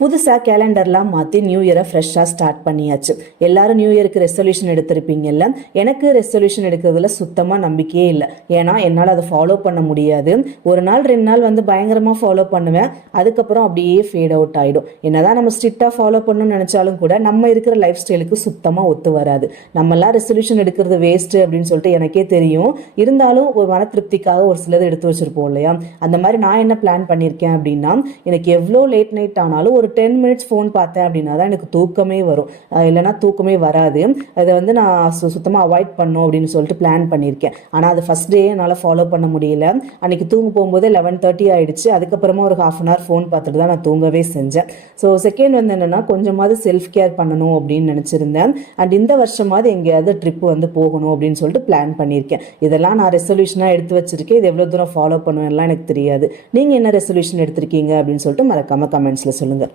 புதுசாக கேலண்டர்லாம் மாற்றி நியூ இயரை ஃப்ரெஷ்ஷாக ஸ்டார்ட் பண்ணியாச்சு. எல்லாரும் நியூ இயருக்கு ரெசல்யூஷன் எடுத்திருப்பீங்கல்ல. எனக்கு ரெசல்யூஷன் எடுக்கிறதுல சுத்தமாக நம்பிக்கையே இல்லை. ஏன்னா என்னால் அதை ஃபாலோ பண்ண முடியாது. ஒரு நாள் 2 நாள் பயங்கரமாக ஃபாலோ பண்ணுவேன். அதுக்கப்புறம் அப்படியே ஃபேட் அவுட் ஆகிடும். என்னதான் நம்ம ஸ்ட்ரிக்டாக ஃபாலோ பண்ணணும்னு நினச்சாலும் கூட நம்ம இருக்கிற லைஃப் ஸ்டைலுக்கு சுத்தமாக ஒத்து வராது. நம்மளாம் ரெசல்யூஷன் எடுக்கிறது வேஸ்ட்டு அப்படின்னு சொல்லிட்டு எனக்கே தெரியும். இருந்தாலும் ஒரு மன திருப்திக்காக ஒரு சிலது எடுத்து வச்சுருப்போம் இல்லையா. அந்த மாதிரி நான் என்ன பிளான் பண்ணியிருக்கேன் அப்படின்னா, எனக்கு எவ்வளோ லேட் நைட் ஆனாலும் ஒரு 10 மினிட்ஸ் ஃபோன் பார்த்தேன் அப்படின்னா தான் எனக்கு தூக்கமே வரும். இல்லைனா தூக்கமே வராது. அதை நான் சுத்தமாக அவாய்ட் பண்ணும் அப்படின்னு சொல்லிட்டு பிளான் பண்ணியிருக்கேன். ஆனால் அது ஃபஸ்ட் டே என்னால் ஃபாலோ பண்ண முடியல. அன்றைக்கி தூங்க போகும்போது 11:30 ஆகிடுச்சு. அதுக்கப்புறமா ஒரு ½ அன் ஹவர் ஃபோன் பார்த்துட்டு தான் நான் தூங்கவே செஞ்சேன். ஸோ செகண்ட் என்னென்னா, கொஞ்சமாவது செல்ஃப் கேர் பண்ணணும் அப்படின்னு நினச்சிருந்தேன். அண்ட் இந்த வருஷமாவது எங்கேயாவது ட்ரிப் போகணும் அப்படின்னு சொல்லிட்டு பிளான் பண்ணியிருக்கேன். இதெல்லாம் நான் ரெசல்யூஷனாக எடுத்து வச்சிருக்கேன். இது எவ்வளோ தூரம் ஃபாலோ பண்ணுவேன்லாம் எனக்கு தெரியாது. நீங்கள் என்ன ரெசல்யூஷன் எடுத்திருக்கீங்க அப்படின்னு சொல்லிட்டு மறக்காமல் கமெண்ட்ஸில் சொல்லுங்கள்.